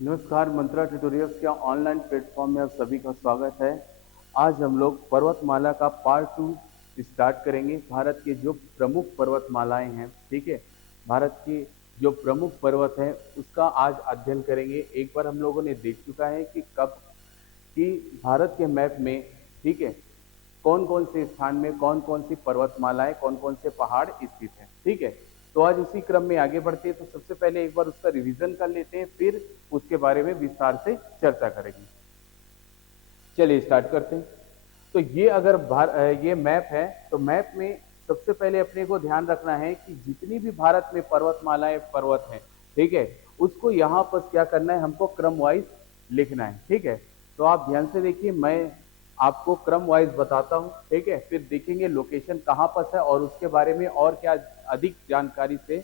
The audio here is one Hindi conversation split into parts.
नमस्कार, मंत्रा ट्यूटोरियल्स के ऑनलाइन प्लेटफॉर्म में आप सभी का स्वागत है। आज हम लोग पर्वतमाला का पार्ट 2 स्टार्ट करेंगे। भारत के जो प्रमुख पर्वतमालाएं हैं, ठीक है, भारत की जो प्रमुख पर्वत हैं उसका आज अध्ययन करेंगे। एक बार हम लोगों ने देख चुका है कि कब कि भारत के मैप में, ठीक है, कौन कौन से स्थान में कौन कौन सी पर्वतमालाएं, कौन कौन से पहाड़ स्थित हैं, ठीक है। तो आज उसी क्रम में आगे बढ़ते हैं। तो सबसे पहले एक बार उसका रिवीजन कर लेते हैं, फिर उसके बारे में विस्तार से चर्चा करेंगे। चलिए स्टार्ट करते हैं। तो ये अगर ये मैप है, तो मैप में सबसे पहले अपने को ध्यान रखना है कि जितनी भी भारत में पर्वतमालाएं, पर्वत हैं, ठीक है, उसको यहाँ पर क्या करना है, हमको क्रम वाइज लिखना है, ठीक है। तो आप ध्यान से देखिए, मैं आपको क्रम वाइज बताता हूँ, ठीक है, फिर देखेंगे लोकेशन कहाँ पर है और उसके बारे में और क्या अधिक जानकारी से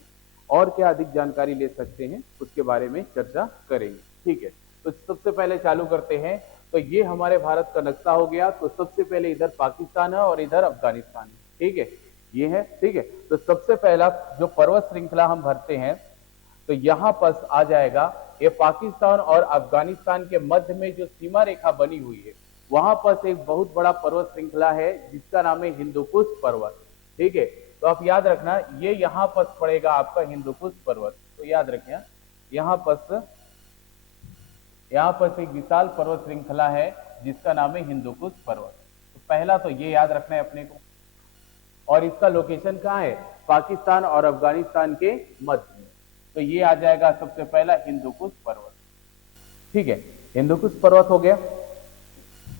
और क्या अधिक जानकारी ले सकते हैं उसके बारे में चर्चा करेंगे, ठीक है। तो सबसे पहले चालू करते हैं। तो ये हमारे भारत का नक्शा हो गया। तो सबसे पहले इधर पाकिस्तान है और इधर अफगानिस्तान है, ठीक है, ये है, ठीक है। तो सबसे पहला जो पर्वत श्रृंखला हम भरते हैं, तो यहाँ पर आ जाएगा ये पाकिस्तान और अफगानिस्तान के मध्य में जो सीमा रेखा बनी हुई है, वहां पर एक बहुत बड़ा पर्वत श्रृंखला है जिसका नाम है हिंदुकुश पर्वत, ठीक है। तो आप याद रखना, ये यहाँ पर पड़ेगा आपका हिंदुकुश पर्वत। तो याद रखें, यहाँ पर एक विशाल पर्वत श्रृंखला है जिसका नाम है हिंदुकुश पर्वत। तो पहला तो ये याद रखना है अपने को। और इसका लोकेशन कहाँ है, पाकिस्तान और अफगानिस्तान के मध्य में। तो ये आ जाएगा सबसे पहला हिंदुकुश पर्वत, ठीक है। हिंदुकुश पर्वत हो गया।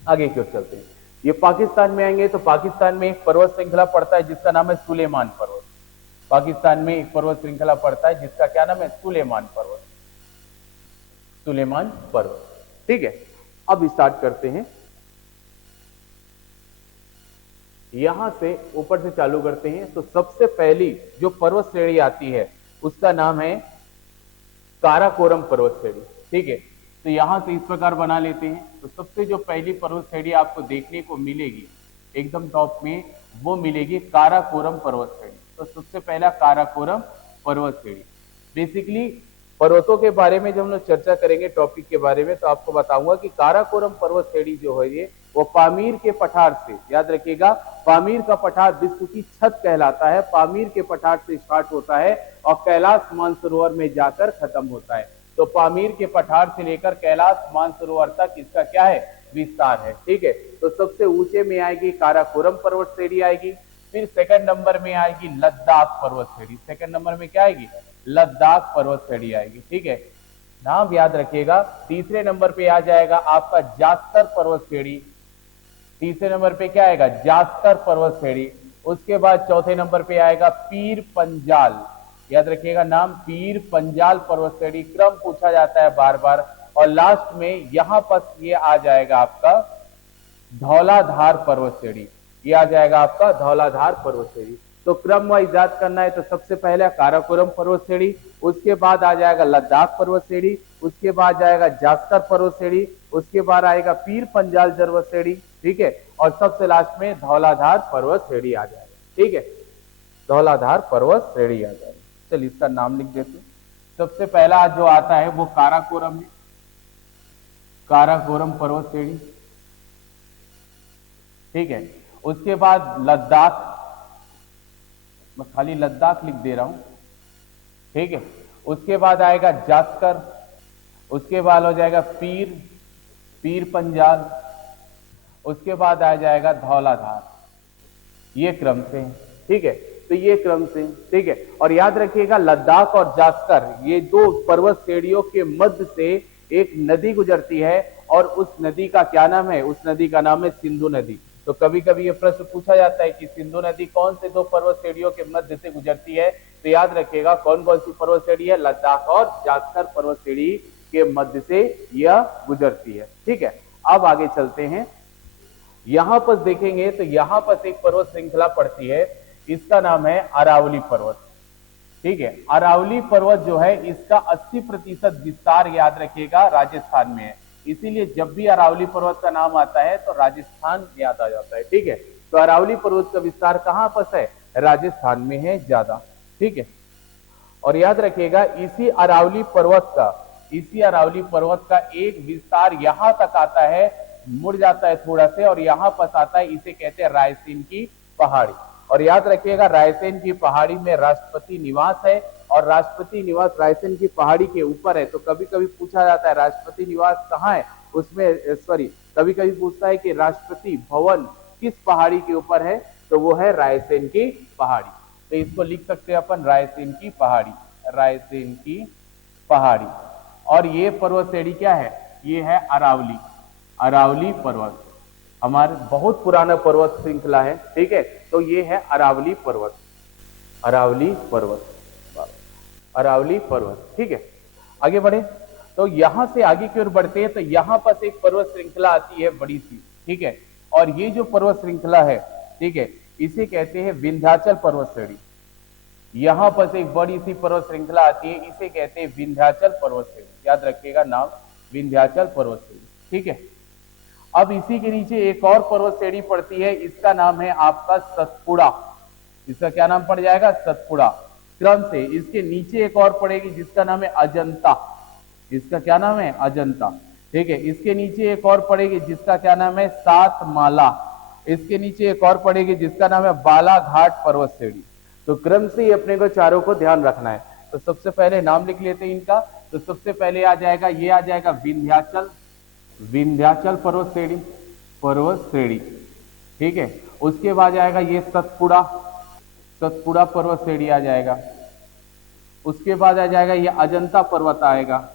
आगे क्यों चलते हैं, ये पाकिस्तान में आएंगे। तो पाकिस्तान में एक पर्वत श्रृंखला पड़ता है जिसका नाम है सुलेमान पर्वत। पाकिस्तान में एक पर्वत श्रृंखला पड़ता है जिसका क्या नाम है, सुलेमान पर्वत, सुलेमान पर्वत, ठीक है। अब स्टार्ट करते हैं, यहां से ऊपर से चालू करते हैं। तो सबसे पहली जो पर्वत श्रेणी आती है उसका नाम है काराकोरम पर्वत श्रेणी, ठीक है। तो यहां से इस प्रकार बना लेते हैं। तो सबसे जो पहली पर्वत श्रेणी आपको देखने को मिलेगी एकदम टॉप में, वो मिलेगी काराकोरम पर्वत श्रेणी। तो सबसे पहला काराकोरम पर्वत श्रेणी। बेसिकली पर्वतों के बारे में जब हम लोग चर्चा करेंगे टॉपिक के बारे में, तो आपको बताऊंगा कि काराकोरम पर्वत श्रेणी जो है ये वो पामीर के पठार से, याद रखिएगा, पामीर का पठार विश्व की छत कहलाता है। पामीर के पठार से स्टार्ट होता है और कैलाश मानसरोवर में जाकर खत्म होता है। तो पामीर के पठार से लेकर कैलाश मानसरोवर तक इसका क्या है, विस्तार है, ठीक है। तो सबसे ऊंचे में आएगी काराकोरम पर्वत श्रेणी आएगी। फिर सेकंड नंबर में आएगी लद्दाख पर्वत श्रेणी। सेकंड नंबर में क्या आएगी, लद्दाख पर्वत श्रेणी आएगी, ठीक है, नाम याद रखिएगा। तीसरे नंबर पे आ जाएगा आपका जास्कर पर्वत श्रेणी। तीसरे नंबर पे क्या आएगा, जास्कर पर्वत श्रेणी। उसके बाद चौथे नंबर पे आएगा पीर पंजाल, याद रखिएगा नाम, पीर पंजाल पर्वत श्रेणी। क्रम पूछा जाता है बार बार। और लास्ट में यहां पर ये आ जाएगा आपका धौलाधार पर्वत श्रेणी। ये आ जाएगा आपका धौलाधार पर्वत श्रेणी। तो क्रम वाइज याद करना है। तो सबसे पहले काराकोरम पर्वत श्रेणी, उसके बाद आ जाएगा लद्दाख पर्वत श्रेणी, उसके बाद जाएगा जास्कर पर्वत श्रेणी, उसके बाद आएगा पीर पंजाल पर्वत श्रेणी, ठीक है, और सबसे लास्ट में धौलाधार पर्वत श्रेणी आ जाएगा, ठीक है, धौलाधार पर्वत श्रेणी आ जाएगा। चलिए इसका नाम लिख देते हैं। सबसे पहला जो आता है वो काराकोरम है, काराकोरम पर्वत श्रेणी, ठीक है। उसके बाद लद्दाख, मैं खाली लद्दाख लिख दे रहा हूं, ठीक है। उसके बाद आएगा जास्कर, उसके बाद हो जाएगा पीर पंजाल, उसके बाद आ जाएगा धौलाधार। ये क्रम से, ठीक है, तो ये क्रम से, ठीक है। और याद रखिएगा लद्दाख और जास्कर ये दो पर्वत श्रेणियों के मध्य से एक नदी गुजरती है और उस नदी का क्या नाम है, उस नदी का नाम है सिंधु नदी। तो कभी कभी ये प्रश्न पूछा जाता है कि सिंधु नदी कौन से दो पर्वत श्रेणियों के मध्य से गुजरती है। तो याद रखिएगा कौन कौन सी पर्वत श्रेणी है, लद्दाख और जास्कर पर्वत श्रेणी के मध्य से यह गुजरती है, ठीक है। अब आगे चलते हैं, यहां पर देखेंगे तो यहां पर एक पर्वत श्रृंखला पड़ती है, इसका नाम है अरावली पर्वत, ठीक है। अरावली पर्वत जो है इसका 80% विस्तार याद रखिएगा राजस्थान में है। इसीलिए जब भी अरावली पर्वत का नाम आता है तो राजस्थान याद आ जाता है, ठीक है। तो अरावली पर्वत का विस्तार कहां पर है, राजस्थान में है ज्यादा, ठीक है। और याद रखिएगा इसी अरावली पर्वत का इसी अरावली पर्वत का एक विस्तार यहां तक आता है, मुड़ जाता है थोड़ा से और यहां पास आता है, इसे कहते हैं रायसेन की पहाड़ी। और याद रखिएगा रायसेन की पहाड़ी में राष्ट्रपति निवास है और राष्ट्रपति निवास रायसेन की पहाड़ी के ऊपर है। तो कभी कभी पूछा जाता है राष्ट्रपति निवास कहाँ है, उसमें सॉरी कभी कभी पूछता है कि राष्ट्रपति भवन किस पहाड़ी के ऊपर है, तो वो है रायसेन की पहाड़ी। तो इसको लिख सकते हैं अपन रायसेन की पहाड़ी, रायसेन की पहाड़ी। और ये पर्वत श्रेणी क्या है, ये है अरावली, अरावली पर्वत हमारे बहुत पुराना पर्वत श्रृंखला है, ठीक है। तो ये है अरावली पर्वत, अरावली पर्वत, अरावली पर्वत, ठीक है। आगे बढ़े तो यहां से आगे की ओर बढ़ते हैं तो यहां पर एक पर्वत श्रृंखला आती है बड़ी सी, ठीक है। और ये जो पर्वत श्रृंखला है, ठीक है, इसे कहते हैं विंध्याचल पर्वत श्रेणी। यहां पर एक बड़ी सी पर्वत श्रृंखला आती है, इसे कहते हैं विंध्याचल पर्वत श्रेणी। याद रखिएगा नाम विंध्याचल पर्वत श्रेणी, ठीक है। अब इसी के नीचे एक और पर्वत श्रेणी पड़ती है, इसका नाम है आपका सतपुड़ा। इसका क्या नाम पड़ जाएगा, सतपुड़ा। क्रम से इसके नीचे एक और पड़ेगी जिसका नाम है अजंता, इसका क्या नाम है, अजंता, ठीक है। इसके नीचे एक और पड़ेगी जिसका क्या नाम है, सातमाला। इसके नीचे एक और पड़ेगी जिसका नाम है बालाघाट पर्वत श्रेणी। तो क्रम से ही अपने को चारों को ध्यान रखना है। तो सबसे पहले नाम लिख लेते हैं इनका। तो सबसे पहले आ जाएगा, ये आ जाएगा विंध्याचल, विंध्याचल पर्वत श्रेणी, पर्वत श्रेणी, ठीक है। उसके बाद आएगा ये सतपुड़ा, सतपुड़ा पर्वत श्रेणी आ जाएगा। उसके बाद आ जाएगा ये अजंता पर्वत आएगा।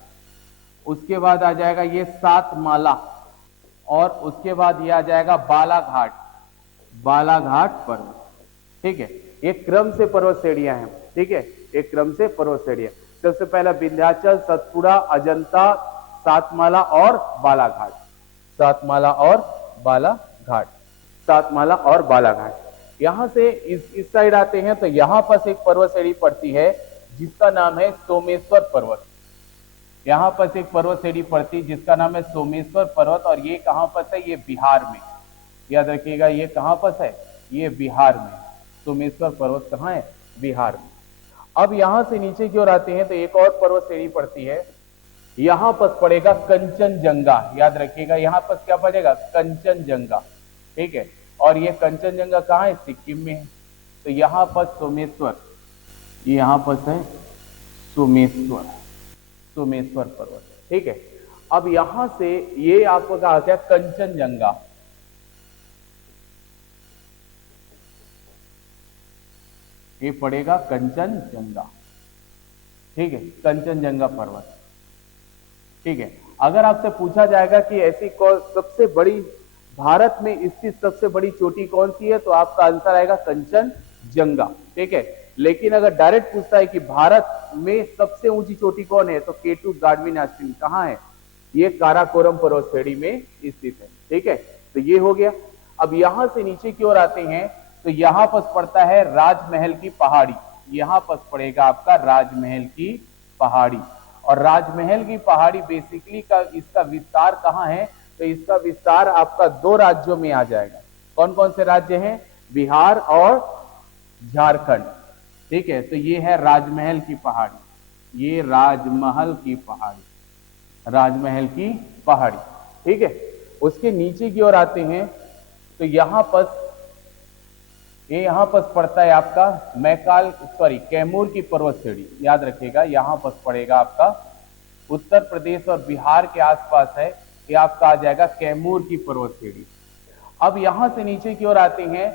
उसके बाद आ जाएगा ये सातमाला और उसके बाद ये आ जाएगा बालाघाट, बालाघाट पर्वत, ठीक है। एक क्रम से पर्वत श्रेणियां हैं, ठीक है, एक क्रम से पर्वत श्रेणियां। सबसे पहला विंध्याचल, सतपुड़ा, अजंता, सातमाला और बालाघाट, सातमाला और बालाघाट, सातमाला और बालाघाट। यहां से इस साइड आते हैं तो यहां पर एक पर्वत श्रेणी पड़ती है जिसका नाम है सोमेश्वर पर्वत। यहां पर एक पर्वत श्रेणी पड़ती है जिसका नाम है सोमेश्वर पर्वत और ये कहां पर है, ये बिहार में। याद रखिएगा ये कहां पर है, ये बिहार में। सोमेश्वर पर्वत कहां है, बिहार में। अब यहां से नीचे की ओर आते हैं तो एक और पर्वत श्रेणी पड़ती है, यहां पर पड़ेगा कंचनजंगा। याद रखिएगा यहां पर क्या पड़ेगा, कंचनजंगा, ठीक है। और ये कंचनजंगा कहां है, सिक्किम में है। तो यहां पर सोमेश्वर, यहां पर है सोमेश्वर, सोमेश्वर पर्वत, ठीक है। अब यहां से ये आपको कहा गया कंचनजंगा, ये पड़ेगा कंचनजंगा, ठीक है, कंचनजंगा पर्वत, ठीक है। अगर आपसे पूछा जाएगा कि ऐसी सबसे बड़ी भारत में स्थित सबसे बड़ी चोटी कौन सी है, तो आपका आंसर आएगा कंचनजंगा, ठीक है। लेकिन अगर डायरेक्ट पूछता है कि भारत में सबसे ऊंची चोटी कौन है, तो K2 गाडविन आश्रम कहां है, ये काराकोरम पर्वत श्रेणी में स्थित है, ठीक है। तो ये हो गया। अब यहां से नीचे की ओर आते हैं तो यहां पर पड़ता है राजमहल की पहाड़ी। यहां पर पड़ेगा आपका राजमहल की पहाड़ी। और राजमहल की पहाड़ी बेसिकली का इसका विस्तार कहां है, तो इसका विस्तार आपका दो राज्यों में आ जाएगा। कौन कौन से राज्य हैं, बिहार और झारखंड, ठीक है। तो ये है राजमहल की पहाड़ी, ये राजमहल की पहाड़ी, राजमहल की पहाड़ी, ठीक है। उसके नीचे की ओर आते हैं तो यहां पर ये यहां पर पड़ता है आपका मैकाल सॉरी कैमूर की पर्वत श्रेणी। याद रखिएगा यहां पर पड़ेगा आपका उत्तर प्रदेश और बिहार के आसपास है, ये आपका आ जाएगा कैमूर की पर्वत श्रेणी। अब यहां से नीचे की ओर आते हैं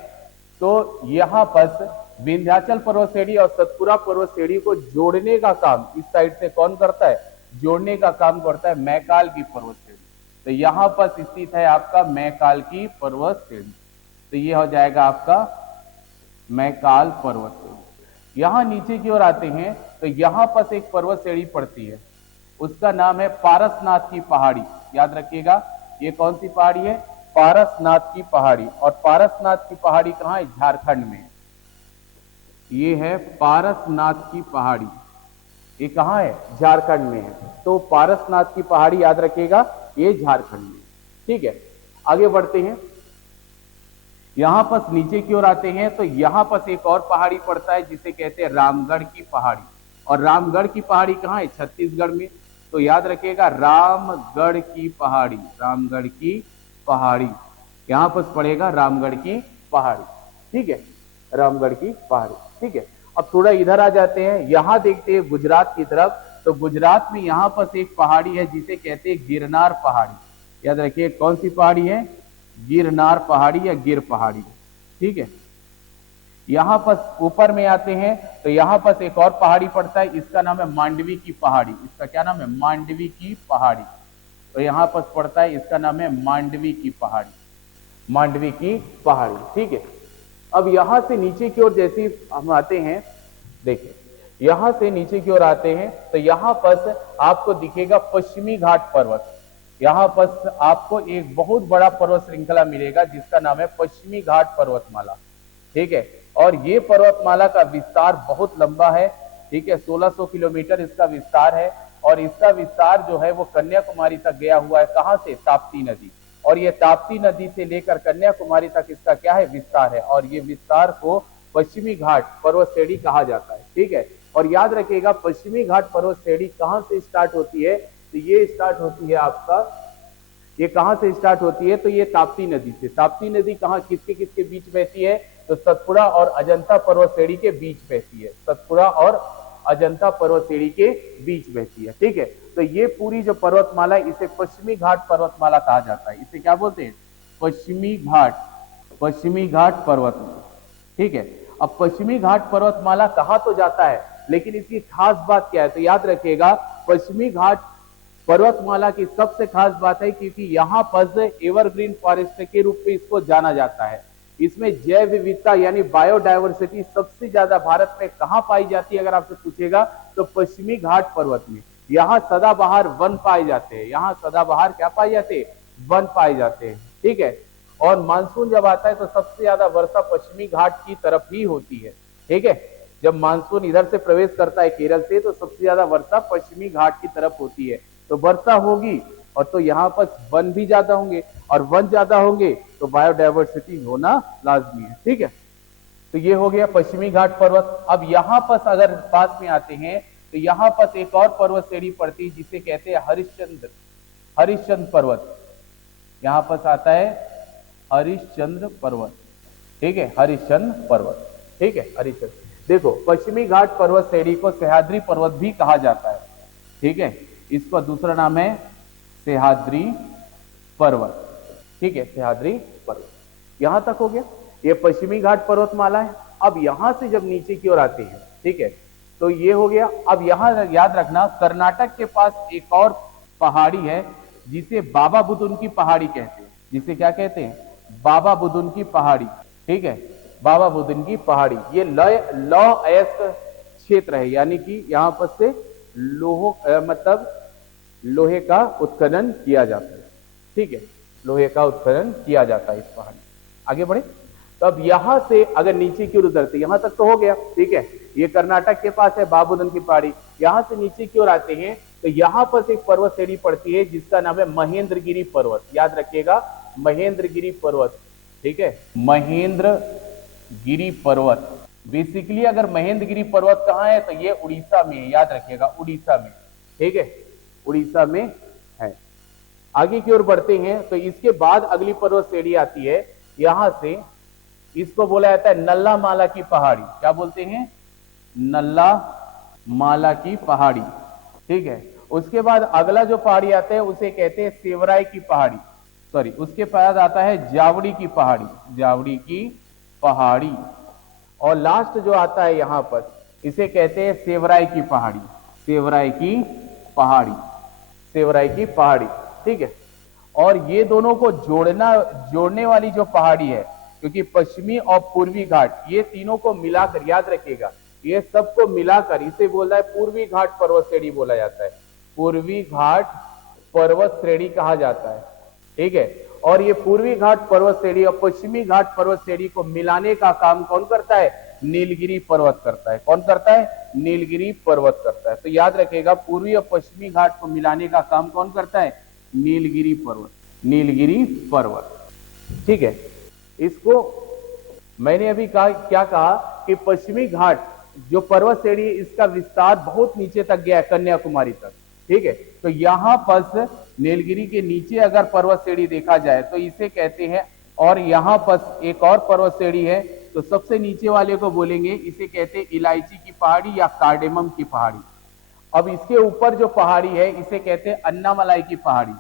तो यहां पर विंध्याचल पर्वत श्रेणी और सतपुड़ा पर्वत श्रेणी को जोड़ने का काम इस साइड से कौन करता है, जोड़ने का काम करता है मैकाल की पर्वत श्रेणी। तो यहां पर स्थित है आपका मैकाल की पर्वत श्रेणी। तो ये हो जाएगा आपका मैकाल पर्वत श्रेणी। यहां नीचे की ओर आते हैं तो यहां पर एक पर्वत श्रेणी पड़ती है, उसका नाम है पारसनाथ की पहाड़ी। याद रखिएगा ये कौन सी पहाड़ी है, पारसनाथ की पहाड़ी। और पारसनाथ की पहाड़ी कहां है, झारखंड में। ये है पारसनाथ की पहाड़ी, ये कहां है, झारखंड में है। तो पारसनाथ की पहाड़ी याद रखिएगा ये झारखंड में, ठीक है। आगे बढ़ते हैं, यहां पर नीचे की ओर आते हैं तो यहां पर एक और पहाड़ी पड़ता है जिसे कहते हैं रामगढ़ की पहाड़ी। और रामगढ़ की पहाड़ी कहां है, छत्तीसगढ़ में। तो याद रखिएगा रामगढ़ की पहाड़ी, रामगढ़ की पहाड़ी यहां पर पड़ेगा, रामगढ़ की पहाड़ी। ठीक है, रामगढ़ की पहाड़ी। ठीक है, अब थोड़ा इधर आ जाते हैं, यहां देखते हैं गुजरात की तरफ। तो गुजरात में यहां पर एक पहाड़ी है जिसे कहते हैं गिरनार पहाड़ी। याद रखिए कौन सी पहाड़ी है, गिरनार पहाड़ी या गिर पहाड़ी। ठीक है, यहां पर ऊपर में आते हैं तो यहां पर एक और पहाड़ी पड़ता है, इसका नाम है मांडवी की पहाड़ी। इसका क्या नाम है, मांडवी की पहाड़ी। तो यहां पर पड़ता है, इसका नाम है मांडवी की पहाड़ी, मांडवी की पहाड़ी। ठीक है, अब यहां से नीचे की ओर जैसे हम आते हैं, देखिए यहां से नीचे की ओर आते हैं तो यहां पर आपको दिखेगा पश्चिमी घाट पर्वत। यहां पर आपको एक बहुत बड़ा पर्वत श्रृंखला मिलेगा जिसका नाम है पश्चिमी घाट पर्वतमाला। ठीक है, और ये पर्वतमाला का विस्तार बहुत लंबा है। ठीक है, 1600 किलोमीटर इसका विस्तार है, और इसका विस्तार जो है वो कन्याकुमारी तक गया हुआ है। कहां से, ताप्ती नदी। और ये ताप्ती नदी से लेकर कन्याकुमारी तक इसका क्या है, विस्तार है। और ये विस्तार को पश्चिमी घाट पर्वत श्रेणी कहा जाता है। ठीक है, और याद रखिएगा पश्चिमी घाट पर्वत श्रेणी कहां से स्टार्ट होती है, तो ये स्टार्ट होती है आपका, ये कहां से स्टार्ट होती है, तो ये ताप्ती नदी से। ताप्ती नदी कहां, किसके किसके बीच बहती है, तो सतपुड़ा और अजंता पर्वत श्रेणी के बीच बहती है। सतपुड़ा और अजंता पर्वत श्रेणी के बीच बहती है। ठीक है, तो ये पूरी जो पर्वतमाला है इसे पश्चिमी घाट पर्वतमाला कहा जाता है। इसे क्या बोलते हैं, पश्चिमी घाट, पश्चिमी घाट पर्वतमाला। ठीक है, अब पश्चिमी घाट पर्वतमाला कहा तो जाता है, लेकिन इसकी खास बात क्या है, तो याद रखिएगा पश्चिमी घाट पर्वतमाला की सबसे खास बात है क्योंकि यहां पर एवरग्रीन फॉरेस्ट के रूप में इसको जाना जाता है। इसमें जैव विविधता यानी बायोडायवर्सिटी सबसे ज्यादा भारत में कहां पाई जाती है, अगर आपसे पूछेगा तो पश्चिमी घाट पर्वत में। यहाँ सदाबहार वन पाए जाते हैं, यहाँ सदाबहार क्या पाए जाते हैं, वन पाए जाते हैं। ठीक है, और मानसून जब आता है तो सबसे ज्यादा वर्षा पश्चिमी घाट की तरफ ही होती है। ठीक है, जब मानसून इधर से प्रवेश करता है केरल से, तो सबसे ज्यादा वर्षा पश्चिमी घाट की तरफ होती है। तो वर्षा होगी और तो यहाँ पर वन भी ज्यादा होंगे, और वन ज्यादा होंगे तो बायोडायवर्सिटी होना लाजमी है। ठीक है, तो ये हो गया पश्चिमी घाट पर्वत। अब यहाँ पर अगर पास में आते हैं तो यहाँ पर एक और पर्वत श्रेणी पड़ती है जिसे कहते हैं हरिश्चंद्र, हरिश्चंद्र पर्वत। यहाँ पर आता है हरिश्चंद्र पर्वत। ठीक है, हरिश्चंद्र पर्वत। ठीक है, हरिश्चंद्र। देखो पश्चिमी घाट पर्वत श्रेणी को सह्याद्री पर्वत भी कहा जाता है। ठीक है, इसका दूसरा नाम है सह्याद्री पर्वत। ठीक है, सह्याद्री पर्वत। यहां तक हो गया, ये पश्चिमी घाट पर्वतमाला है। अब यहां से जब नीचे की ओर आते हैं, ठीक है, तो ये हो गया। अब यहां याद रखना कर्नाटक के पास एक और पहाड़ी है जिसे बाबा बुदुन की पहाड़ी कहते हैं। जिसे क्या कहते हैं, बाबा बुदुन की पहाड़ी। ठीक है, बाबा बुदुन की पहाड़ी। ये लौह अयस्क क्षेत्र है, यानी कि यहां पर से मतलब लोहे का उत्खनन किया जाता है। ठीक है, लोहे का उत्खनन किया जाता है इस पहाड़ी। आगे बढ़े, तो अब यहां से अगर नीचे की ओर उतरते, यहां तक तो हो गया। ठीक है, ये कर्नाटक के पास है बाबूदन की पहाड़ी। यहां से नीचे की ओर आते हैं तो यहां पर एक पर्वत श्रेणी पड़ती है जिसका नाम है महेंद्रगिरी पर्वत। याद रखिएगा महेंद्रगिरी पर्वत। ठीक है, महेंद्रगिरी पर्वत। बेसिकली अगर महेंद्रगिरी पर्वत कहां है तो ये उड़ीसा में है। याद रखिएगा उड़ीसा में। ठीक है, उड़ीसा में है। आगे की ओर बढ़ते हैं तो इसके बाद अगली पर्वत श्रेणी आती है, यहां से इसको बोला जाता है नल्ला माला की पहाड़ी। क्या बोलते हैं, नल्ला माला की पहाड़ी। ठीक है, उसके बाद अगला जो पहाड़ी आता है उसे कहते हैं सेवराई की पहाड़ी। सॉरी, उसके बाद आता है जावड़ी की पहाड़ी, जावड़ी की पहाड़ी। और लास्ट जो आता है यहां पर इसे कहते हैं सेवराई की पहाड़ी, सेवराई की पहाड़ी, सेवराई की पहाड़ी। ठीक है, और ये दोनों को जोड़ने वाली जो पहाड़ी है, क्योंकि पश्चिमी और पूर्वी घाट ये तीनों को मिलाकर, याद रखिएगा ये सबको मिलाकर इसे बोला है पूर्वी घाट पर्वत श्रेणी बोला जाता है। पूर्वी घाट पर्वत श्रेणी कहा जाता है। ठीक है, और ये पूर्वी घाट पर्वत श्रेणी और पश्चिमी घाट पर्वत श्रेणी को मिलाने का काम कौन करता है, नीलगिरी पर्वत करता है। कौन करता है, नीलगिरी पर्वत करता है। तो याद रखिएगा पूर्वी और पश्चिमी घाट को मिलाने का काम कौन करता है, नीलगिरी पर्वत, नीलगिरी पर्वत। ठीक है, इसको मैंने अभी क्या कहा कि पश्चिमी घाट जो पर्वत श्रेणी इसका विस्तार बहुत नीचे तक गया है, कन्याकुमारी तक। ठीक है। तो यहाँ पर नीलगिरी के नीचे अगर पर्वत श्रेणी देखा जाए तो इसे कहते हैं, और यहाँ पर एक और पर्वत श्रेणी है, तो सबसे नीचे वाले को बोलेंगे, इसे कहते हैं इलायची की पहाड़ी या कार्डेमम की पहाड़ी। अब इसके ऊपर जो पहाड़ी है इसे कहते हैं अन्नामलाई की पहाड़ी,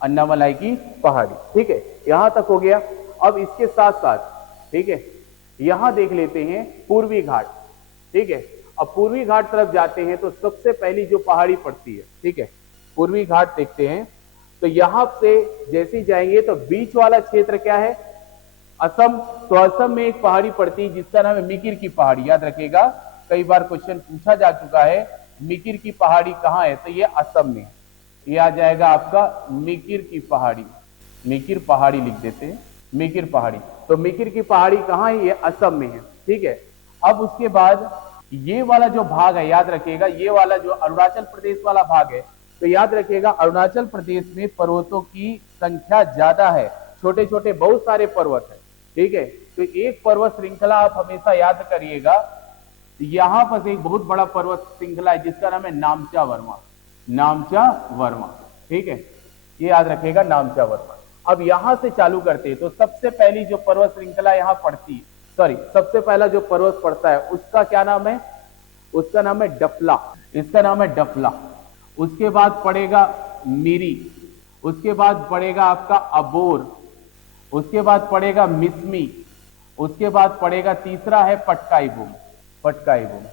अन्नामलाई की पहाड़ी। ठीक है, यहां तक हो गया। अब इसके साथ साथ ठीक है, यहां देख लेते हैं पूर्वी घाट। ठीक है, अब पूर्वी घाट तरफ जाते हैं तो सबसे पहली जो पहाड़ी पड़ती है, ठीक है, पूर्वी घाट देखते हैं। तो यहां से जैसे ही जाएंगे तो बीच वाला क्षेत्र क्या है, असम। तो असम में एक पहाड़ी पड़ती है जिसका नाम है मिकिर की पहाड़ी। याद रखिएगा, कई बार क्वेश्चन पूछा जा चुका है, मिकिर की पहाड़ी कहां है, तो ये असम में। ये आ जाएगा आपका मिकिर की पहाड़ी, मिकिर पहाड़ी लिख देते हैं, मिकिर पहाड़ी। तो मिकिर की पहाड़ी कहां है, ये असम में है। ठीक है, अब उसके बाद ये वाला जो भाग है, याद रखिएगा, ये वाला जो अरुणाचल प्रदेश वाला भाग है, तो याद रखिएगा अरुणाचल प्रदेश में पर्वतों की संख्या ज्यादा है, छोटे छोटे बहुत सारे पर्वत है। ठीक है, तो एक पर्वत श्रृंखला आप हमेशा याद करिएगा, यहां पर एक बहुत बड़ा पर्वत श्रृंखला है जिसका नाम है नामचा वर्मा, नामचा वर्मा। ठीक है, ये याद रखिएगा, नामचा वर्मा। अब यहां से चालू करते हैं तो सबसे पहली जो पर्वत श्रृंखला यहां पड़ती, सॉरी, सबसे पहला जो पर्वत पड़ता है उसका क्या नाम है, उसका नाम है डफला, इसका नाम है डफला। उसके बाद पड़ेगा मिरी, उसके बाद पड़ेगा आपका अबोर, उसके बाद पड़ेगा मिसमी, उसके बाद पड़ेगा तीसरा है पटकाई बूम, पटकाई बूम।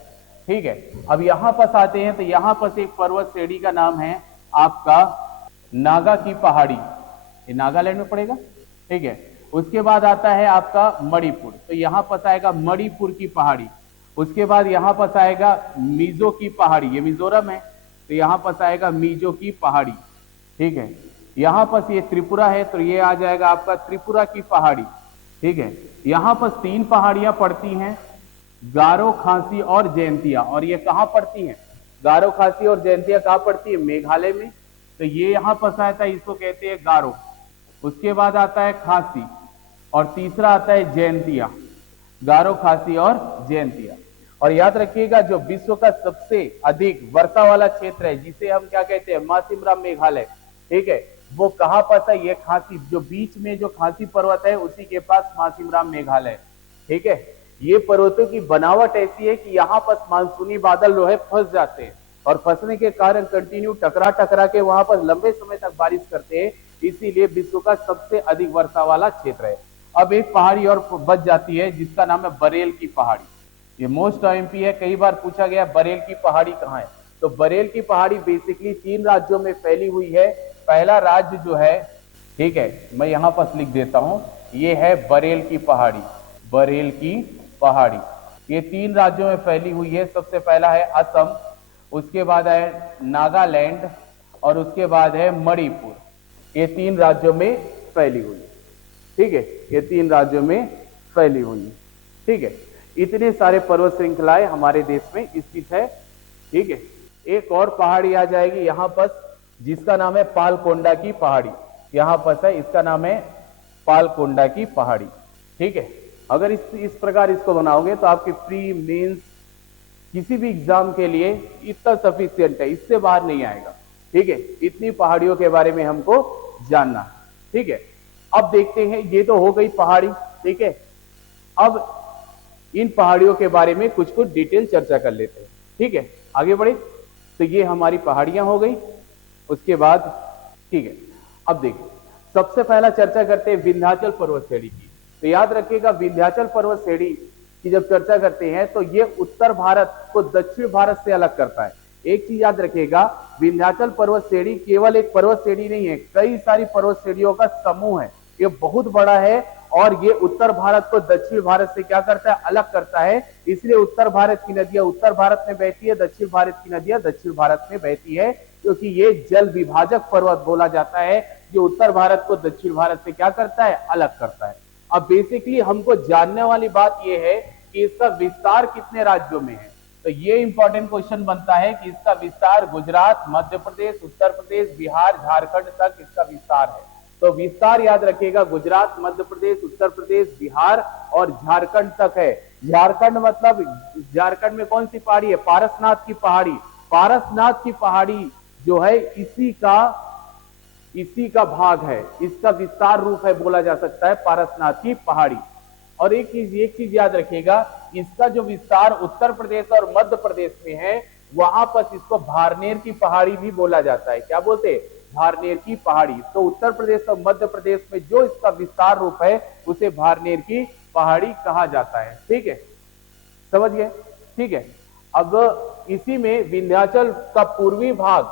ठीक है, अब यहां पर आते हैं तो यहां पर एक पर्वत श्रेणी का नाम है आपका नागा की पहाड़ी, ये नागालैंड में पड़ेगा। ठीक है, उसके बाद आता है आपका मणिपुर, तो यहां पर आएगा मणिपुर की पहाड़ी। उसके बाद यहां पर आएगा मिजो की पहाड़ी, ये मिजोरम है, तो यहां पर आएगा मिजो की पहाड़ी। ठीक है, यहां पर ये त्रिपुरा है, तो ये आ जाएगा आपका त्रिपुरा की पहाड़ी। ठीक है, यहां पर 3 पहाड़ियां पड़ती हैं, गारो, खासी और जयंतिया। और ये कहां पड़ती हैं, गारो, खासी और जयंतिया कहां पड़ती है, मेघालय में। तो ये यहां पर आता है, इसको कहते हैं गारो। उसके बाद आता है खासी और तीसरा आता है जयंतिया, गारो, खासी और जयंतिया। और याद रखिएगा, जो विश्व का सबसे अधिक वर्षा वाला क्षेत्र है जिसे हम क्या कहते हैं, मासिमराम मेघालय, ठीक है, वो कहां पर है, ये खासी, जो बीच में जो खासी पर्वत है उसी के पास मासिमराम मेघालय। ठीक है, ये पर्वतों की बनावट ऐसी है कि यहाँ पर मानसूनी बादल जो है फंस जाते हैं, और फंसने के कारण कंटिन्यू टकरा टकरा के वहां पर लंबे समय तक बारिश करते हैं, इसीलिए विश्व का सबसे अधिक वर्षा वाला क्षेत्र है। अब एक पहाड़ी और बच जाती है जिसका नाम है बरेल की पहाड़ी, ये मोस्ट एमपी है, कई बार पूछा गया बरेल की पहाड़ी कहाँ है। तो बरेल की पहाड़ी बेसिकली 3 राज्यों में फैली हुई है। पहला राज्य जो है, ठीक है, मैं यहां पर लिख देता हूं, ये है बरेल की पहाड़ी, बरेल की पहाड़ी। ये 3 राज्यों में फैली हुई है। सबसे पहला है असम, उसके बाद है नागालैंड और उसके बाद है मणिपुर। ये 3 राज्यों में फैली हुई है। ठीक है, ये 3 राज्यों में फैली हुई है। ठीक है, इतने सारे पर्वत श्रृंखलाएं हमारे देश में स्थित है। ठीक है, एक और पहाड़ी आ जाएगी यहां पर जिसका नाम है पालकोंडा की पहाड़ी, यहां पर है, इसका नाम है पालकोंडा की पहाड़ी। ठीक है, अगर इस प्रकार इसको बनाओगे तो आपके प्री मेंस किसी भी एग्जाम के लिए इतना सफिशियंट है, इससे बाहर नहीं आएगा। ठीक है, इतनी पहाड़ियों के बारे में हमको जानना है। ठीक है, अब देखते हैं, ये तो हो गई पहाड़ी। ठीक है, अब इन पहाड़ियों के बारे में कुछ कुछ डिटेल चर्चा कर लेते हैं। ठीक है, आगे बढ़े। तो ये हमारी पहाड़ियां हो गई। उसके बाद ठीक है, अब देखिए, सबसे पहला चर्चा करते हैं विंध्याचल पर्वत श्रेणी की। तो याद रखिएगा, विंध्याचल पर्वत श्रेणी की जब चर्चा करते हैं तो ये उत्तर भारत को दक्षिण भारत से अलग करता है। एक चीज याद रखिएगा, विंध्याचल पर्वत श्रेणी केवल एक पर्वत श्रेणी नहीं है, कई सारी पर्वत श्रेणियों का समूह है। ये बहुत बड़ा है और ये उत्तर भारत को दक्षिण भारत से क्या करता है, अलग करता है। इसलिए उत्तर भारत की नदियां उत्तर भारत में बहती है, दक्षिण भारत की नदियां दक्षिण भारत में बहती है, क्योंकि ये जल विभाजक पर्वत बोला जाता है, जो उत्तर भारत को दक्षिण भारत से क्या करता है, अलग करता है। अब बेसिकली हमको जानने वाली बात यह है कि इसका विस्तार कितने राज्यों में है। तो ये इंपॉर्टेंट क्वेश्चन बनता है कि इसका विस्तार गुजरात, मध्य प्रदेश, उत्तर प्रदेश, बिहार, झारखंड तक इसका विस्तार है। तो विस्तार याद रखिएगा, गुजरात, मध्य प्रदेश, उत्तर प्रदेश, बिहार और झारखंड तक है। झारखंड मतलब झारखंड में कौन सी पहाड़ी है, पारसनाथ की पहाड़ी। पारसनाथ की पहाड़ी जो है इसी का भाग है, इसका विस्तार रूप है बोला जा सकता है पारसनाथ की पहाड़ी। और एक चीज याद रखिएगा, इसका जो विस्तार उत्तर प्रदेश और मध्य प्रदेश में है, वहां पर इसको भारनेर की पहाड़ी भी बोला जाता है। क्या बोलते हैं? भारनेर की पहाड़ी। तो उत्तर प्रदेश और मध्य प्रदेश में जो इसका विस्तार रूप है उसे भारनेर की पहाड़ी कहा जाता है। ठीक है, समझ गए? ठीक है। अब इसी में विंध्याचल का पूर्वी भाग,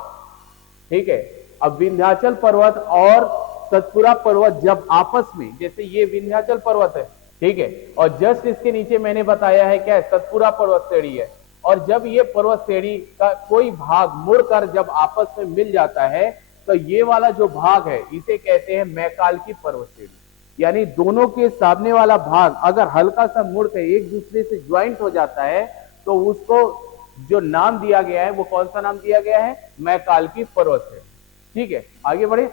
ठीक है, अब विंध्याचल पर्वत और सतपुरा पर्वत जब आपस में, जैसे ये विंध्याचल पर्वत है, ठीक है, और जस्ट इसके नीचे मैंने बताया है क्या है, सतपुरा पर्वत श्रेणी है। और जब ये पर्वत श्रेणी का कोई भाग मुड़कर जब आपस में मिल जाता है, तो ये वाला जो भाग है इसे कहते हैं मैकाल की पर्वत श्रेणी। यानी दोनों के सामने वाला भाग अगर हल्का सा मुड़ के एक दूसरे से ज्वाइंट हो जाता है, तो उसको जो नाम दिया गया है वो कौन सा नाम दिया गया है? मैकाल की पर्वत श्रेणी। ठीक है, आगे बढ़े।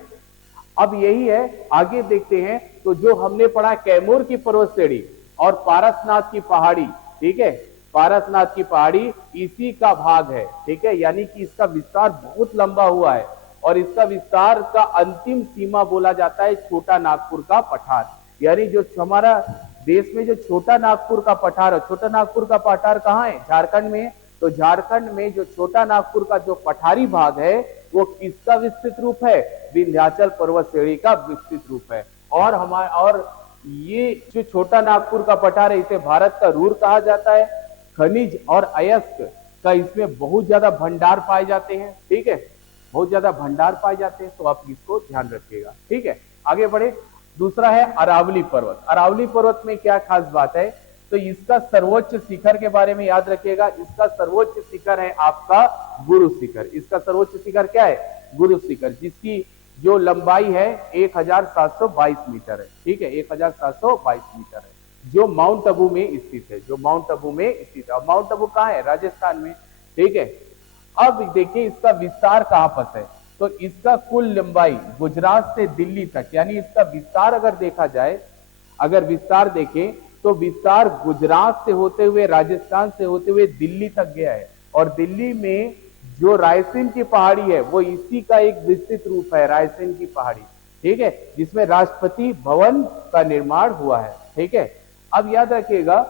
अब यही है, आगे देखते हैं। तो जो हमने पढ़ा कैमूर की पर्वत श्रेणी और पारसनाथ की पहाड़ी, ठीक है, पारसनाथ की पहाड़ी इसी का भाग है। ठीक है, यानी कि इसका विस्तार बहुत लंबा हुआ है और इसका विस्तार का अंतिम सीमा बोला जाता है छोटा नागपुर का पठार। यानी जो हमारा देश में जो छोटा नागपुर का पठार है, छोटा नागपुर का पठार कहाँ है? झारखंड में। तो झारखंड में जो छोटा नागपुर का जो पठारी भाग है वो किसका विस्तृत रूप है? विंध्याचल पर्वत श्रेणी का विस्तृत रूप है। और ये जो छोटा नागपुर का पठार है इसे भारत का रूर कहा जाता है। खनिज और अयस्क का इसमें बहुत ज्यादा भंडार पाए जाते हैं। ठीक है, बहुत ज्यादा भंडार पाए जाते हैं, तो आप इसको ध्यान रखिएगा। ठीक है, आगे बढ़े। दूसरा है अरावली पर्वत। अरावली पर्वत में क्या खास बात है? तो इसका सर्वोच्च शिखर के बारे में याद रखिएगा। इसका सर्वोच्च शिखर है आपका गुरु शिखर। इसका सर्वोच्च शिखर क्या है? गुरु शिखर, जिसकी जो लंबाई है 1722 मीटर है। ठीक है, 1722 मीटर है, जो माउंट आबू में स्थित है, जो माउंट आबू में स्थित है। और माउंट आबू कहाँ है? राजस्थान में। ठीक है, अब देखिए इसका विस्तार कहां पर है। तो इसका कुल लंबाई गुजरात से दिल्ली तक, यानी इसका विस्तार अगर देखा जाए, अगर विस्तार देखें तो विस्तार गुजरात से होते हुए, राजस्थान से होते हुए दिल्ली तक गया है। और दिल्ली में जो रायसेन की पहाड़ी है वो इसी का एक विस्तृत रूप है, रायसेन की पहाड़ी। ठीक है, जिसमें राष्ट्रपति भवन का निर्माण हुआ है। ठीक है, अब याद रखिएगा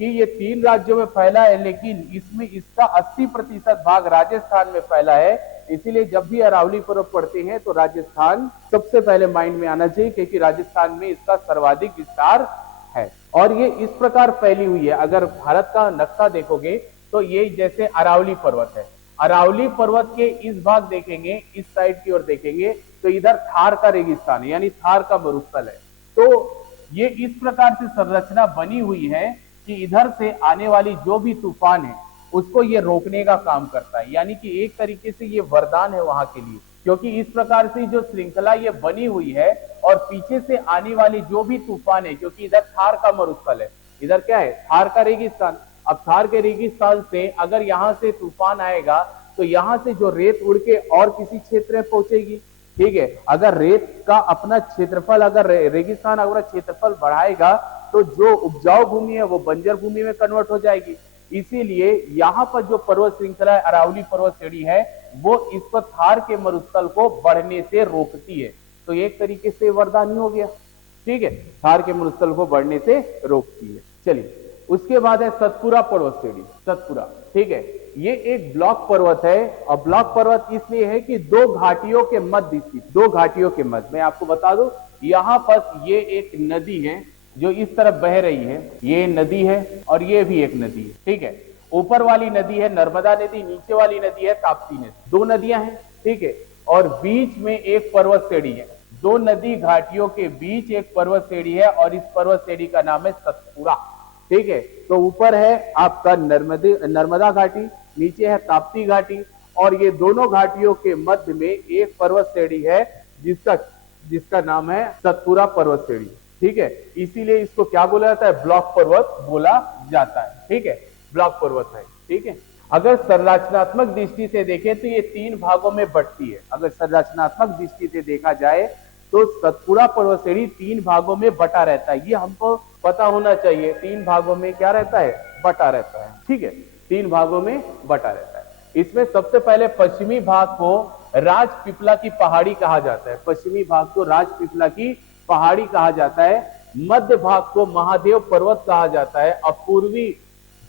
कि ये 3 राज्यों में फैला है, लेकिन इसमें इसका 80% भाग राजस्थान में फैला है। इसीलिए जब भी अरावली पर्वत पढ़ते हैं तो राजस्थान सबसे पहले माइंड में आना चाहिए, क्योंकि राजस्थान में इसका सर्वाधिक विस्तार है। और ये इस प्रकार फैली हुई है, अगर भारत का नक्शा देखोगे तो ये जैसे अरावली पर्वत है, अरावली पर्वत के इस भाग देखेंगे, इस साइड की ओर देखेंगे तो इधर थार का रेगिस्तान है, यानी थार का मरुस्थल है। तो ये इस प्रकार से संरचना बनी हुई है कि इधर से आने वाली जो भी तूफान है उसको ये रोकने का काम करता है। यानी कि एक तरीके से ये वरदान है वहां के लिए, क्योंकि इस प्रकार से जो श्रृंखला ये बनी हुई है और पीछे से आने वाली जो भी तूफान है, क्योंकि इधर थार का मरुस्थल है, इधर क्या है? थार का रेगिस्तान। अब थार के रेगिस्तान से अगर यहाँ से तूफान आएगा तो यहाँ से जो रेत उड़ के और किसी क्षेत्र में पहुंचेगी। ठीक है, अगर रेत का अपना क्षेत्रफल, अगर रेगिस्तान अगर क्षेत्रफल बढ़ाएगा तो जो उपजाऊ भूमि है वो बंजर भूमि में कन्वर्ट हो जाएगी। इसीलिए यहाँ पर जो पर्वत श्रृंखला अरावली पर्वत श्रेणी है वो इस पर थार के मरुस्थल को बढ़ने से रोकती है। तो एक तरीके से वरदान ही हो गया। ठीक है, थार के मरुस्थल को बढ़ने से रोकती है। चलिए, उसके बाद है सतपुरा पर्वत श्रेणी। सतपुरा, ठीक है, ये एक ब्लॉक पर्वत है। और ब्लॉक पर्वत इसलिए है कि 2 घाटियों के मध्य स्थित, 2 घाटियों के मध्य। मैं आपको बता दूं, यहाँ पर ये एक नदी है जो इस तरफ बह रही है, ये नदी है और ये भी एक नदी है। ठीक है, ऊपर वाली नदी है नर्मदा नदी, नीचे वाली नदी है ताप्ती नदी। 2 नदियां हैं। ठीक है, और बीच में एक पर्वत श्रेणी है। 2 नदी घाटियों के बीच एक पर्वत श्रेणी है और इस पर्वत श्रेणी का नाम है सतपुरा। ठीक है, तो ऊपर है आपका नर्मदा घाटी, नीचे है ताप्ती घाटी, और ये दोनों घाटियों के मध्य में एक पर्वत श्रेणी है जिसका नाम है सतपुरा पर्वत श्रेणी। ठीक है, इसीलिए इसको क्या बोला जाता है? ब्लॉक पर्वत बोला जाता है। ठीक है, ब्लॉक पर्वत है। ठीक है, अगर संरचनात्मक दृष्टि से देखें तो ये 3 भागों में बंटती है। अगर संरचनात्मक दृष्टि से देखा जाए तो सतपुरा पर्वत श्रेणी 3 भागों में बटा रहता है। ये हमको पता होना चाहिए, 3 भागों में क्या रहता है? बटा रहता है। ठीक है, 3 भागों में बटा रहता है। इसमें सबसे पहले पश्चिमी भाग को राजपीपला की पहाड़ी कहा जाता है। पश्चिमी भाग को राजपीपला की पहाड़ी कहा जाता है, मध्य भाग को महादेव पर्वत कहा जाता है और पूर्वी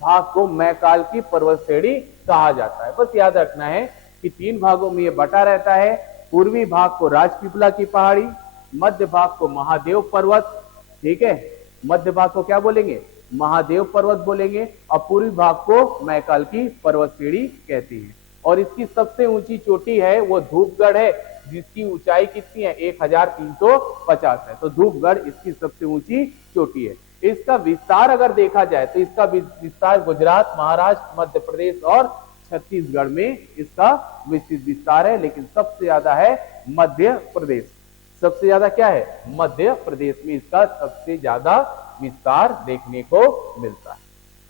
भाग को मैकाल की पर्वत श्रेणी कहा जाता है। बस याद रखना है कि 3 भागों में ये बटा रहता है। पूर्वी भाग को राजपीपला की पहाड़ी, मध्य भाग को महादेव पर्वत, ठीक है, मध्य भाग को क्या बोलेंगे, महादेव पर्वत बोलेंगे, और पूर्वी भाग को मैकाल की पर्वत श्रेणी कहती है। और इसकी सबसे ऊंची चोटी है वो धूपगढ़ है, जिसकी ऊंचाई कितनी है, 1350 है। तो धूपगढ़ इसकी सबसे ऊंची चोटी है। इसका विस्तार अगर देखा जाए तो इसका विस्तार गुजरात, महाराष्ट्र, मध्य प्रदेश और छत्तीसगढ़ में इसका विस्तृत विस्तार है, लेकिन सबसे ज्यादा है मध्य प्रदेश। सबसे ज्यादा क्या है, मध्य प्रदेश में इसका सबसे ज्यादा विस्तार देखने को मिलता है।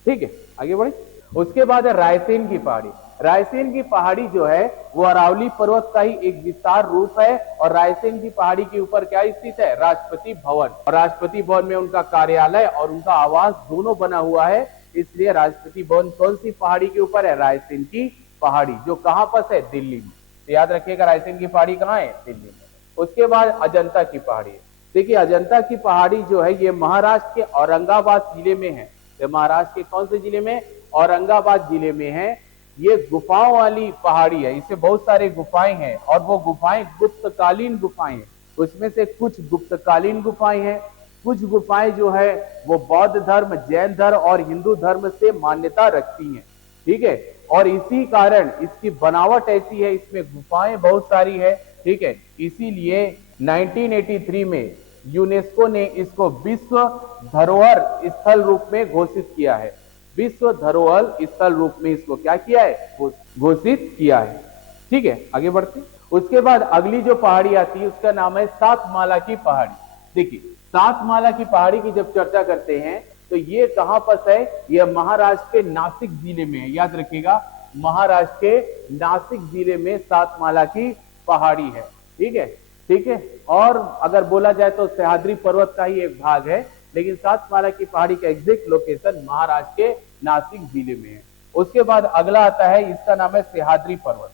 ठीक है, आगे बढ़े। उसके बाद है रायसेन की पहाड़ी। रायसेन की पहाड़ी जो है वो अरावली पर्वत का ही एक विस्तार रूप है, और रायसेन की पहाड़ी के ऊपर क्या स्थित है, राष्ट्रपति भवन, और राष्ट्रपति भवन में उनका कार्यालय और उनका आवास दोनों बना हुआ है। इसलिए राष्ट्रपति भवन कौन सी पहाड़ी के ऊपर है, रायसेन की पहाड़ी, जो कहां पर है, दिल्ली में। तो याद रखिएगा रायसेन की पहाड़ी कहां है, दिल्ली में। उसके बाद अजंता की पहाड़ी। देखिए अजंता की पहाड़ी जो है ये महाराष्ट्र के औरंगाबाद जिले में है। ये महाराष्ट्र के कौन से जिले में, औरंगाबाद जिले में है। ये गुफाओं वाली पहाड़ी है, इससे बहुत सारे गुफाएं हैं, और वो गुफाएं गुप्तकालीन गुफाएं हैं। उसमें से कुछ गुप्तकालीन गुफाएं हैं, कुछ गुफाएं जो है वो बौद्ध धर्म, जैन धर्म और हिंदू धर्म से मान्यता रखती हैं। ठीक है, और इसी कारण इसकी बनावट ऐसी है, इसमें गुफाएं बहुत सारी है। ठीक है, इसीलिए 1983 में यूनेस्को ने इसको विश्व धरोहर स्थल रूप में घोषित किया है। विश्व धरोहर स्थल रूप में इसको क्या किया है, घोषित किया है। ठीक है, आगे बढ़ते। उसके बाद अगली जो पहाड़ी आती है उसका नाम है सातमाला की पहाड़ी। देखिए सातमाला की पहाड़ी की जब चर्चा करते हैं तो ये कहां पर है, यह महाराष्ट्र के नासिक जिले में है। याद रखिएगा महाराष्ट्र के नासिक जिले में सातमाला की पहाड़ी है। ठीक है, ठीक है। और अगर बोला जाए तो सह्याद्री पर्वत का ही एक भाग है, लेकिन सातमाला की पहाड़ी का एग्जैक्ट लोकेशन महाराष्ट्र के नासिक जिले में है। उसके बाद अगला आता है, इसका नाम है सह्याद्री पर्वत।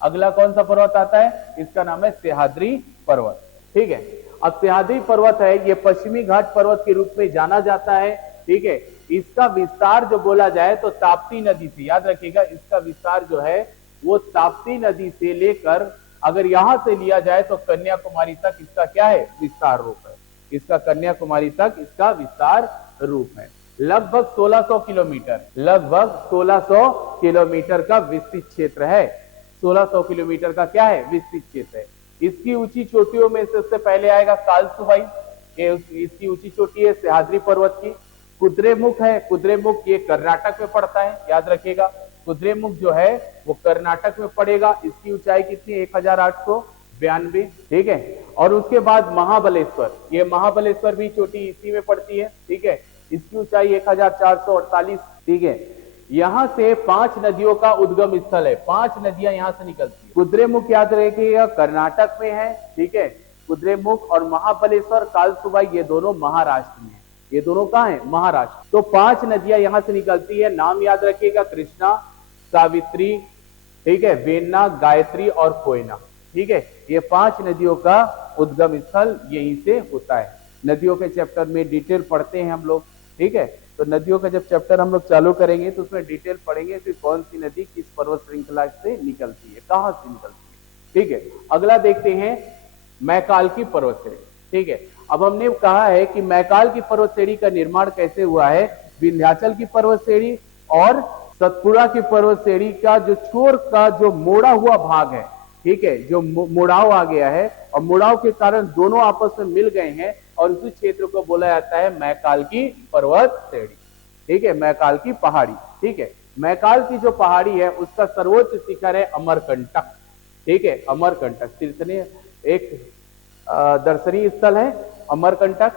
अगला कौन सा पर्वत आता है, इसका नाम है सह्याद्री पर्वत। ठीक है, अब सह्याद्री पर्वत है ये पश्चिमी घाट पर्वत के रूप में जाना जाता है। ठीक है, इसका विस्तार जो बोला जाए तो ताप्ती नदी से, याद रखिएगा इसका विस्तार जो है वो ताप्ती नदी से लेकर अगर यहां से लिया जाए तो कन्याकुमारी तक इसका क्या है, विस्तार रूप है। इसका कन्याकुमारी तक इसका विस्तार रूप है। लगभग 1600 किलोमीटर, लगभग 1600 किलोमीटर का विस्तृत क्षेत्र है। 1600 किलोमीटर का क्या है, विस्तृत क्षेत्र है। इसकी ऊंची चोटियों में से सबसे पहले आएगा कालसुबाई, ये इसकी ऊंची चोटी है सह्याद्री पर्वत की। कुद्रेमुख है, कुद्रेमुख ये कर्नाटक में पड़ता है, याद रखिएगा कुद्रेमुख जो है वो कर्नाटक में पड़ेगा। इसकी ऊंचाई कितनी, 1892। ठीक है, और उसके बाद महाबलेश्वर, ये महाबलेश्वर भी चोटी इसी में पड़ती है। ठीक है, इसकी ऊंचाई 1448। ठीक है, यहां से 5 नदियों का उद्गम स्थल है, 5 नदियां यहां से निकलती है। कुद्रेमुख याद रखिएगा कर्नाटक में है। ठीक है, कुद्रेमुख और महाबलेश्वर, कालसुबाई ये दोनों महाराष्ट्र में है। ये दोनों कहां है, महाराष्ट्र। तो 5 नदियां यहां से निकलती है। नाम याद रखिएगा, कृष्णा, सावित्री, ठीक है, वेन्ना, गायत्री और कोयना। ठीक है, ये 5 नदियों का उद्गम स्थल यहीं से होता है। नदियों के चैप्टर में डिटेल पढ़ते हैं हम लोग। ठीक है, तो नदियों का जब चैप्टर हम लोग चालू करेंगे तो उसमें डिटेल पढ़ेंगे कि कौन सी नदी किस पर्वत श्रृंखला से निकलती है, कहां से निकलती है। ठीक है, अगला देखते हैं मैकाल की पर्वत श्रेणी। ठीक है, अब हमने कहा है कि मैकाल की पर्वत श्रेणी का निर्माण कैसे हुआ है। विंध्याचल की पर्वत श्रेणी और सतपुड़ा की पर्वत श्रेणी का जो छोर का जो मोड़ा हुआ भाग है, ठीक है, जो मुड़ाव आ गया है और मुड़ाव के कारण दोनों आपस में मिल गए हैं और उसी क्षेत्र को बोला जाता है मैकाल की पर्वत श्रेणी। ठीक है, मैकाल की पहाड़ी। ठीक है, मैकाल की जो पहाड़ी है उसका सर्वोच्च शिखर है अमरकंटक। ठीक है, अमरकंटक तीर्थनीय एक दर्शनीय स्थल है अमरकंटक,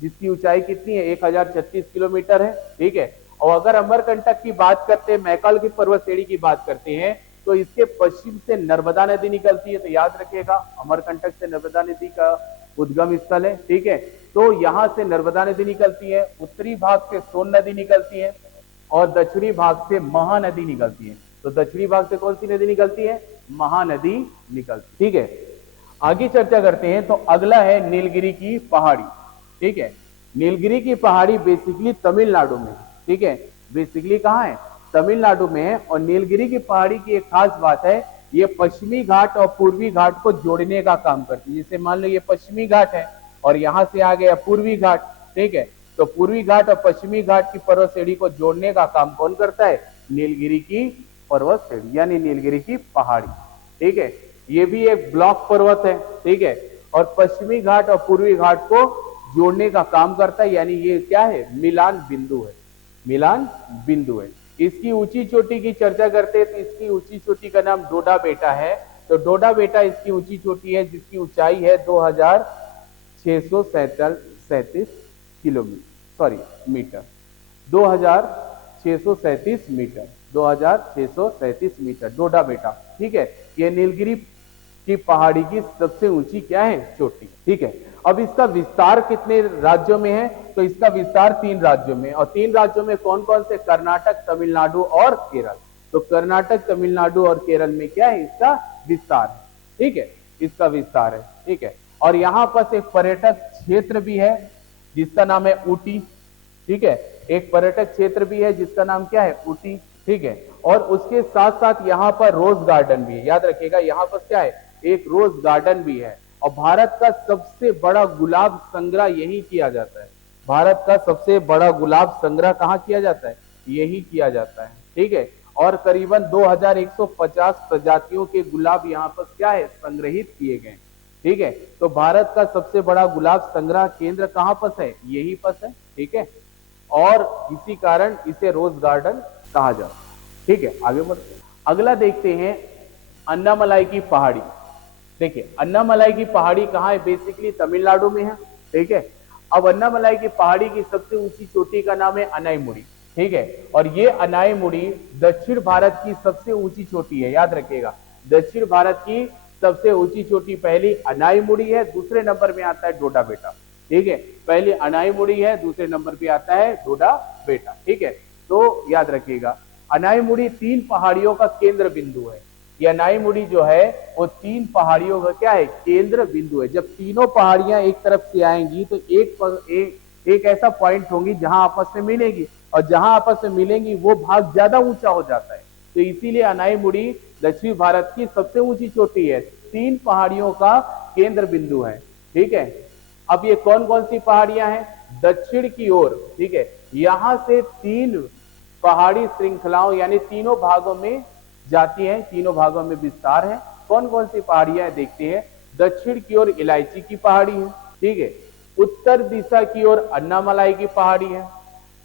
जिसकी ऊंचाई कितनी है, 1036 किलोमीटर है। ठीक है, और अगर अमरकंटक की बात करते हैं, मैकाल की पर्वत श्रेणी की बात करते हैं तो इसके पश्चिम से नर्मदा नदी निकलती है। तो याद रखिएगा अमरकंटक से नर्मदा नदी का उद्गम स्थल है। ठीक है, तो यहां से नर्मदा नदी निकलती है, उत्तरी भाग से सोन नदी निकलती है और दक्षिणी भाग से महानदी निकलती है। तो दक्षिणी भाग से कौन सी नदी निकलती है, महानदी निकलती। ठीक है, आगे चर्चा करते हैं। तो अगला है नीलगिरी की पहाड़ी। ठीक है, नीलगिरी की पहाड़ी बेसिकली तमिलनाडु में है। ठीक है, बेसिकली कहाँ है? तमिलनाडु में है। और नीलगिरी की पहाड़ी की एक खास बात है, ये पश्चिमी घाट और पूर्वी घाट को जोड़ने का काम करती है। जैसे मान लो ये पश्चिमी घाट है और यहां से आ गया पूर्वी घाट। ठीक है, तो पूर्वी घाट और पश्चिमी घाट की पर्वत श्रेणी को जोड़ने का काम कौन करता है? नीलगिरी की पर्वत श्रेणी यानी नीलगिरी की पहाड़ी। ठीक है, ये भी एक ब्लॉक पर्वत है। ठीक है, और पश्चिमी घाट और पूर्वी घाट को जोड़ने का काम करता है, यानी ये क्या है? मिलान बिंदु है, मिलान बिंदु है। इसकी ऊंची चोटी की चर्चा करते हैं तो इसकी ऊंची चोटी का नाम डोडा बेटा है। तो डोडा बेटा इसकी ऊंची चोटी है जिसकी ऊंचाई है 2637 kilometre, sorry metre, 2637 metre, 2637 metre Doddabetta. ठीक है, ये नीलगिरी की पहाड़ी की सबसे ऊंची क्या है? चोटी। ठीक है, अब इसका विस्तार कितने राज्यों में है? तो इसका विस्तार 3 राज्यों में। और 3 राज्यों में कौन कौन से? कर्नाटक, तमिलनाडु और केरल। तो कर्नाटक, तमिलनाडु और केरल में क्या है? इसका विस्तार है। ठीक है, इसका विस्तार है। ठीक है, और यहां पर एक पर्यटक क्षेत्र भी है जिसका नाम है ऊटी। ठीक है, एक पर्यटक क्षेत्र भी है जिसका नाम क्या है? ऊटी। ठीक है, और उसके साथ साथ यहाँ पर रोज गार्डन भी है। याद रखिएगा, यहाँ पर क्या है? एक रोज गार्डन भी है। और भारत का सबसे बड़ा गुलाब संग्रह यही किया जाता है। भारत का सबसे बड़ा गुलाब संग्रह कहाँ किया जाता है? यही किया जाता है। ठीक है, और करीबन 2150 प्रजातियों के गुलाब यहाँ पर क्या है? संग्रहित किए गए। ठीक है, तो भारत का सबसे बड़ा गुलाब संग्रह केंद्र कहाँ पर है? यही पर है। ठीक है, और इसी कारण इसे रोज गार्डन कहा जाता है। ठीक है, आगे बढ़ते हैं। अगला देखते हैं अन्नामलाई की पहाड़ी। देखिए, अन्नामलाई की पहाड़ी कहाँ है? बेसिकली तमिलनाडु में है। ठीक है, अब अन्नामलाई की पहाड़ी की सबसे ऊंची चोटी का नाम है अनाईमुड़ी। ठीक है, और ये अनाईमुड़ी दक्षिण भारत की सबसे ऊंची चोटी है। याद रखिएगा, दक्षिण भारत की सबसे ऊंची चोटी पहली अनाईमुड़ी है, दूसरे नंबर में आता है डोडा बेटा। ठीक है, पहली अनाईमुड़ी है, दूसरे नंबर पे आता है डोडा बेटा। ठीक है, तो याद रखिएगा अनाईमुड़ी 3 पहाड़ियों का केंद्र बिंदु है। ये अनाईमुड़ी जो है वो 3 पहाड़ियों का क्या है? केंद्र बिंदु है। जब तीनों पहाड़ियां एक तरफ से आएंगी तो एक ऐसा पॉइंट होंगी जहां आपस में मिलेंगी, और जहां आपस में मिलेंगी वो भाग ज्यादा ऊंचा हो जाता है। तो इसीलिए अनाईमुड़ी दक्षिण भारत की सबसे ऊंची चोटी है, 3 पहाड़ियों का केंद्र बिंदु है। ठीक है, अब ये कौन कौन सी पहाड़ियां हैं? दक्षिण की ओर। ठीक है, यहां से 3 पहाड़ी श्रृंखलाओं यानी तीनों भागों में जाती है, तीनों भागों में विस्तार है। कौन कौन सी पहाड़ियां देखते हैं? दक्षिण की ओर इलायची की पहाड़ी है। ठीक है, उत्तर दिशा की ओर अन्नामलाई की पहाड़ी है,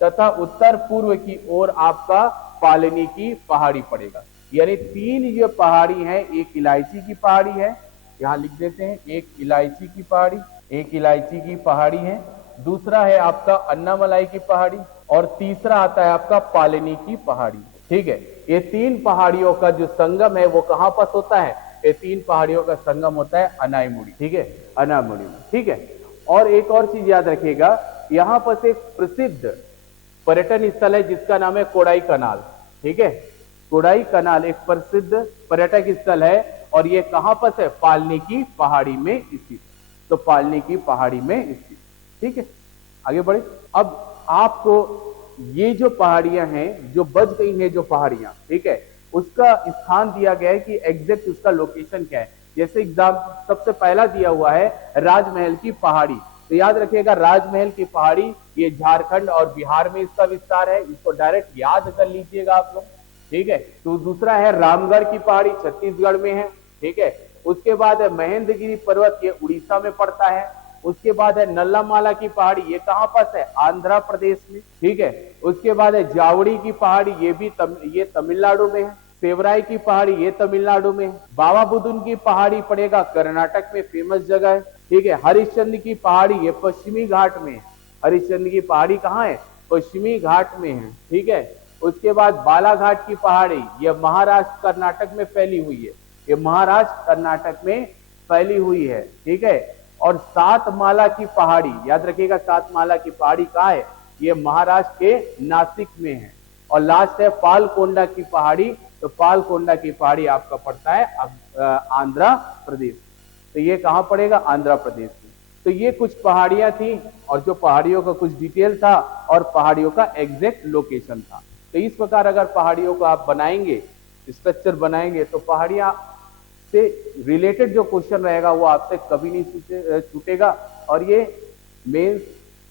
तथा उत्तर पूर्व की ओर आपका पालनी की पहाड़ी पड़ेगा। यानी 3 ये पहाड़ी है। एक इलायची की पहाड़ी है, यहां लिख देते हैं, एक इलायची की पहाड़ी, एक इलायची की पहाड़ी है, दूसरा है आपका अन्नामलाई की पहाड़ी, और तीसरा आता है आपका पालनी की पहाड़ी। ठीक है, ये 3 पहाड़ियों का जो संगम है वो कहां पर होता है? ये 3 पहाड़ियों का संगम होता है अनाईमुड़ी। ठीक है, अनाईमुड़ी में। ठीक है, और एक और चीज याद रखिएगा, यहां पर एक प्रसिद्ध पर्यटन स्थल है जिसका नाम है कोडाई कनाल। ठीक है, कोडाई कनाल एक प्रसिद्ध पर्यटक स्थल है, और ये कहां पर है? पालनी की पहाड़ी में स्थित। तो पालनी की पहाड़ी में स्थित। ठीक है, आगे बढ़े। अब आपको ये जो पहाड़ियां हैं, जो बच गई हैं जो पहाड़ियां, ठीक है, उसका स्थान दिया गया है कि एग्जैक्ट उसका लोकेशन क्या है। जैसे एग्जाम सबसे पहला दिया हुआ है राजमहल की पहाड़ी। तो याद रखिएगा, राजमहल की पहाड़ी ये झारखंड और बिहार में इसका विस्तार है। इसको डायरेक्ट याद कर लीजिएगा आप लोग। ठीक है, तो दूसरा है रामगढ़ की पहाड़ी, छत्तीसगढ़ में है। ठीक है, उसके बाद है महेंद्रगिरी पर्वत, ये उड़ीसा में पड़ता है। उसके बाद है नल्लामाला की पहाड़ी, ये कहां पर है? आंध्र प्रदेश में। ठीक है, उसके बाद है जावड़ी की पहाड़ी, ये भी ये तमिलनाडु में है। सेवराई की पहाड़ी ये तमिलनाडु में है। बाबा बुदुन की पहाड़ी पड़ेगा कर्नाटक में, फेमस जगह है। ठीक है, हरिश्चंद्र की पहाड़ी ये पश्चिमी घाट में है। हरिश्चंद्र की पहाड़ी कहाँ है? पश्चिमी घाट में है। ठीक है, उसके बाद बालाघाट की पहाड़ी ये महाराष्ट्र कर्नाटक में फैली हुई है। ये महाराष्ट्र कर्नाटक में फैली हुई है। ठीक है, और 7 माला की पहाड़ी, याद रखिएगा 7 माला की पहाड़ी कहाँ है? ये महाराष्ट्र के नासिक में है। और लास्ट है पालकोंडा की पहाड़ी, तो पालकोंडा की पहाड़ी आपका पड़ता है आंध्र प्रदेश। तो ये कहाँ पड़ेगा? आंध्र प्रदेश में। तो ये कुछ पहाड़ियां थी और जो पहाड़ियों का कुछ डिटेल था और पहाड़ियों का एग्जैक्ट लोकेशन था। तो इस प्रकार अगर पहाड़ियों को आप बनाएंगे, स्ट्रक्चर बनाएंगे, तो पहाड़ियां से रिलेटेड जो क्वेश्चन रहेगा वो आपसे कभी नहीं छूटेगा और ये मेंस,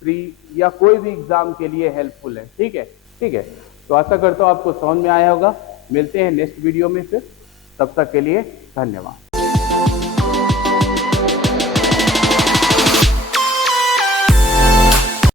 प्री या कोई भी एग्जाम के लिए हेल्पफुल है। ठीक है, ठीक है। तो आशा करता हूं आपको समझ में आया होगा। मिलते हैं नेक्स्ट वीडियो में फिर, तब तक के लिए धन्यवाद।